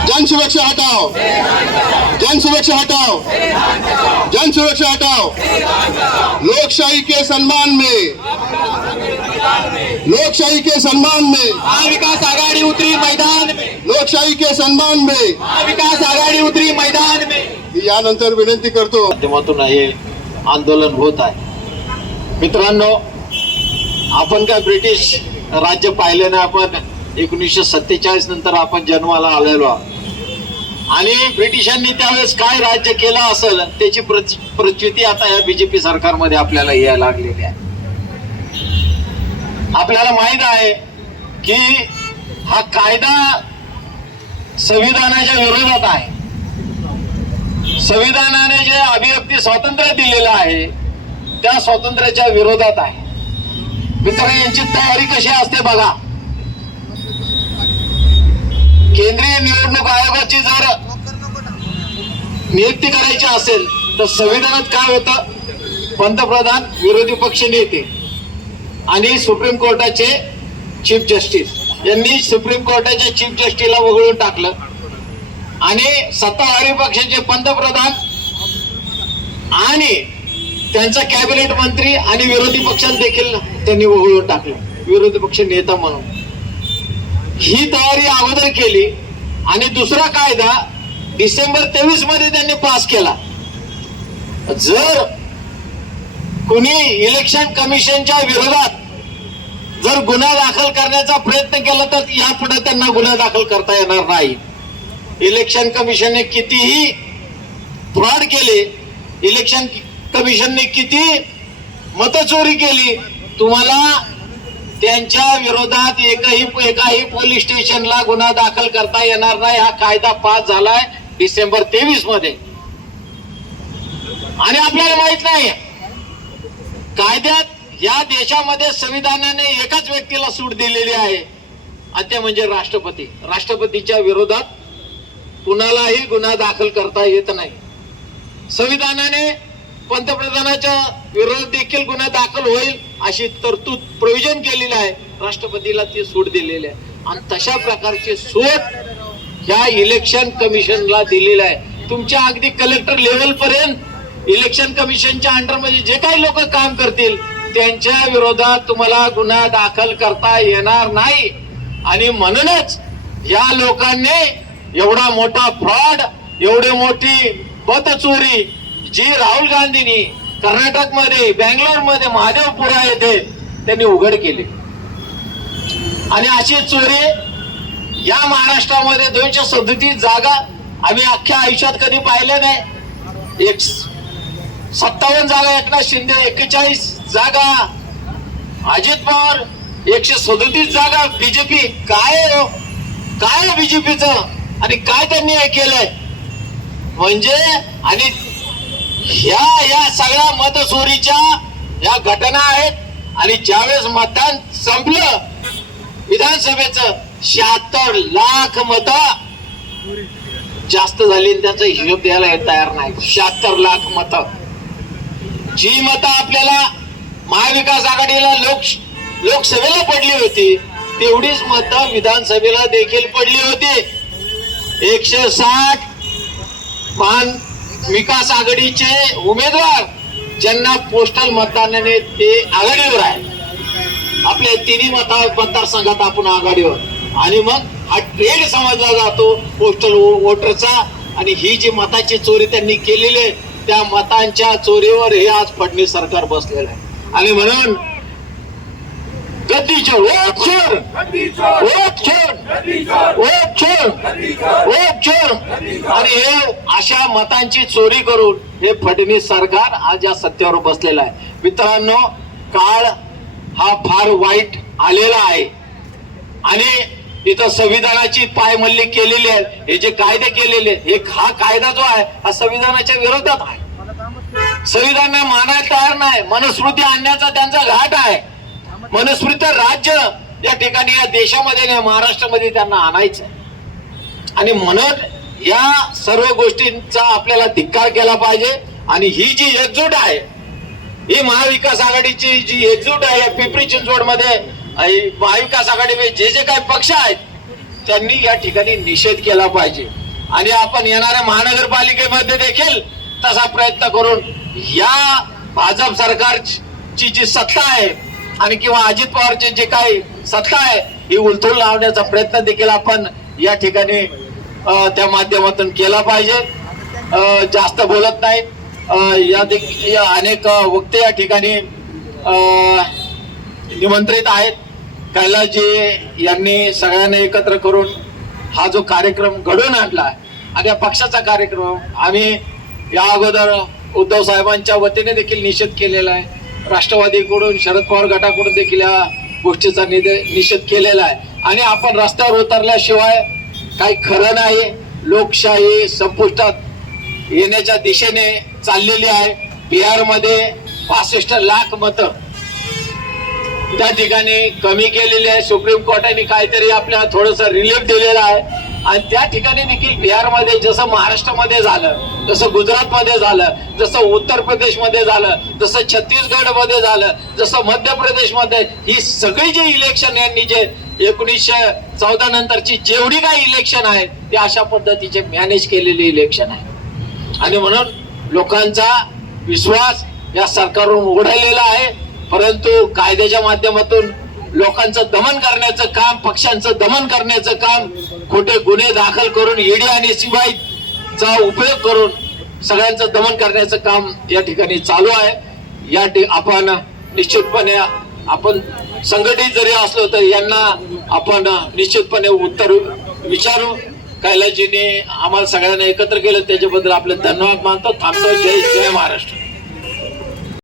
जन सुरक्षा हटाओ, जन सुरक्षा हटाओ, जन सुरक्षा हटाओ। लोकशाही के सम्मान में, लोकशाही के सम्मान में महाविकास आघाडी उतरी मैदान में, लोकशाही के सम्मान में महाविकास आघाडी उतरी मैदान में। यानंतर विनंती करतो, माध्यमातून हे आंदोलन होत आहे। मित्रांनो, आपण काय ब्रिटिश राज्य पाहिले नाही, आपण 1947 नंतर आपण जन्माला आलेलो आहोत आणि ब्रिटिशांनी त्यावेळेस काय राज्य केलं असेल त्याची प्रचिती आता या बीजेपी सरकारमध्ये आपल्याला यायला लागलेली आहे। आपल्याला माहित आहे की हा कायदा संविधानाच्या विरोधात आहे। संविधानाने जे अभिव्यक्ती स्वातंत्र्य दिलेलं आहे त्या स्वातंत्र्याच्या विरोधात आहे। मित्र, यांची तयारी कशी असते बघा। केंद्रीय निवडणूक आयोगाची जर नियुक्ती करायची असेल तर संविधानात काय होतं, पंतप्रधान, विरोधी पक्ष नेते आणि सुप्रीम कोर्टाचे चीफ जस्टिस यांनी सुप्रीम कोर्टाच्या चीफ जस्टिसला वगळून टाकलं आणि सत्ताधारी पक्षाचे पंतप्रधान आणि त्यांचा कॅबिनेट मंत्री आणि विरोधी पक्षाला देखील त्यांनी वगळून टाकलं विरोधी पक्ष नेता म्हणून। ही तयारी अगोदर केली आणि दुसरा कायदा डिसेंबर 23 मध्ये त्यांनी पास केला। जर कुणी इलेक्शन कमिशनच्या विरोधात जर गुन्हा दाखल करण्याचा प्रयत्न केला तर यापुढे त्यांना गुन्हा दाखल करता येणार नाही। इलेक्शन कमिशनने कितीही फ्रॉड केले, इलेक्शन कमिशनने किती मतचोरी केली, तुम्हाला त्यांच्या विरोधात एकाही पोलीस स्टेशनला गुन्हा दाखल करता येणार नाही। हा कायदा पास झालाय डिसेंबर 23 मध्ये आणि आपल्याला माहित नाही कायद्यात या देशामध्ये संविधानाने एकाच व्यक्तीला सूट दिलेली आहे आणि ते म्हणजे राष्ट्रपती। राष्ट्रपतीच्या विरोधात कुणालाही गुन्हा दाखल करता येत नाही। संविधानाने पंतप्रधानाच्या विरोधात देखील गुन्हा दाखल होईल अशी तरतूद प्रोव्हिजन केलेली आहे, राष्ट्रपतीला ती सूट दिलेली आहे आणि तशा प्रकारची सूट ह्या इलेक्शन कमिशनला दिलेली आहे। तुमच्या अगदी कलेक्टर लेवल पर्यंत इलेक्शन कमिशनच्या अंडर मध्ये जे काही लोक काम करतील त्यांच्या विरोधात तुम्हाला गुन्हा दाखल करता येणार नाही आणि म्हणूनच या लोकांनी एवढा मोठा फ्रॉड, एवढी मोठी मतचोरी जी राहुल गांधींनी कर्नाटक मध्ये, बेंगलोर मध्ये, महादेवपुरा येथे त्यांनी उघड केली आणि अशी चोरी या महाराष्ट्रामध्ये 237 जागा आम्ही अख्ख्या आयुष्यात कधी पाहिले नाही। 57 जागा एकनाथ शिंदे, 41 जागा अजित पवार, 137 जागा बीजेपी। काय बीजेपीचं आणि काय त्यांनी हे केलंय म्हणजे, आणि ह्या सगळ्या मतचोरीच्या या घटना आहेत आणि ज्यावेळेस मतदान संपलं विधानसभेचं 76 लाख मत जास्त झाली, त्याचा हिशोब द्यायला तयार नाही। 76 लाख मत, जी मत आपल्याला महाविकास आघाडीला लोकसभेला पडली होती तेवढीच मत विधानसभेला देखील पडली होती। 160 महाविकास आघाडीचे उमेदवार ज्यांना पोस्टल मतदानाने ते आघाडीवर आहे, आपल्या तिन्ही मतदारसंघात आपण आघाडीवर, आणि मग हा ट्रेड समजला जातो पोस्टल वोटरचा आणि ही जी मताची चोरी त्यांनी केलेली आहे त्या मतांच्या चोरीवर हे आज फडणवीस सरकार बसलेलं आहे आणि म्हणून गद्दी चोर, वोट चोर, वोट चोर, वोट चोर, वोट चोर, आणि हे अशा मतांची चोरी करून हे फडणवीस सरकार आज या सत्तेवर बसलेलं आहे। मित्रांनो, काळ हा फार वाईट आलेला आहे आणि इथं संविधानाची पायमल्ली केलेली आहे। हे जे कायदे केलेले हा कायदा जो आहे हा संविधानाच्या विरोधात आहे। संविधान मानायला तयार नाही, मनुस्मृती आणण्याचा त्यांचा घाट आहे। मनुस्मृती राज्य या ठिकाणी या देशामध्ये महाराष्ट्रामध्ये त्यांना आणायचं आणि म्हणून या सर्व गोष्टींचा आपल्याला धिक्कार केला पाहिजे आणि ही जी एकजूट आहे ही महाविकास आघाडीची जी एकजूट आहे पिंपरी चिंचवड मध्ये महाविकास आघाडीमध्ये जे जे काही पक्ष आहेत त्यांनी या ठिकाणी निषेध केला पाहिजे. आणि आपण येणाऱ्या महानगरपालिकेमध्ये देखील तसा प्रयत्न करून या भाजप सरकारची जी सत्ता आहे आणि किंवा अजित पवारची जी काही सत्ता आहे ही उलथून लावण्याचा प्रयत्न देखील आपण या ठिकाणी त्या माध्यमातून केला पाहिजे. जास्त बोलत नाही. या अनेक वक्ते या ठिकाणी निमंत्रित आहेत. कैलासजी यांनी सगळ्यांना एकत्र करून हा जो कार्यक्रम घडवून आणला आणि या पक्षाचा कार्यक्रम आम्ही या अगोदर उद्धव साहेबांच्या वतीने देखील निषेध केलेला आहे. राष्ट्रवादीकडून शरद पवार गटाकडून देखील या गोष्टीचा निषेध केलेला आहे. आणि आपण रस्त्यावर उतरल्याशिवाय काही खरं नाही. लोकशाही संपुष्टात येण्याच्या दिशेने चाललेली आहे. बिहारमध्ये 65 लाख मतं त्या ठिकाणी कमी केलेली आहे. सुप्रीम कोर्टाने काहीतरी आपल्याला थोडंसं रिलीफ दिलेलं आहे. आणि त्या ठिकाणी देखील बिहारमध्ये जसं महाराष्ट्रामध्ये झालं, जसं गुजरातमध्ये झालं, जसं उत्तर प्रदेशमध्ये झालं, जसं छत्तीसगडमध्ये झालं, जसं मध्य प्रदेशमध्ये, ही सगळी जी इलेक्शन यांनी जे 1914 नंतरची जेवढी काही इलेक्शन आहेत ते अशा पद्धतीचे मॅनेज केलेले इलेक्शन आहे. आणि म्हणून लोकांचा विश्वास या सरकारवर उघडलेला आहे. परंतु कायद्याच्या माध्यमातून लोकांचं दमन करण्याचं काम, पक्षांचं दमन करण्याचं काम, खोटे गुन्हे दाखल करून ईडी आणि सीबीआयचा उपयोग करून सगळ्यांचं दमन करण्याचं काम या ठिकाणी चालू आहे. आपण निश्चितपणे आपण संघटित जरी असलो तरी यांना आपण निश्चितपणे उत्तर विचारू. कैलासजीने आम्हाला सगळ्यांना एकत्र केलं त्याच्याबद्दल आपले धन्यवाद मानतो. थांबतो. जय महाराष्ट्र.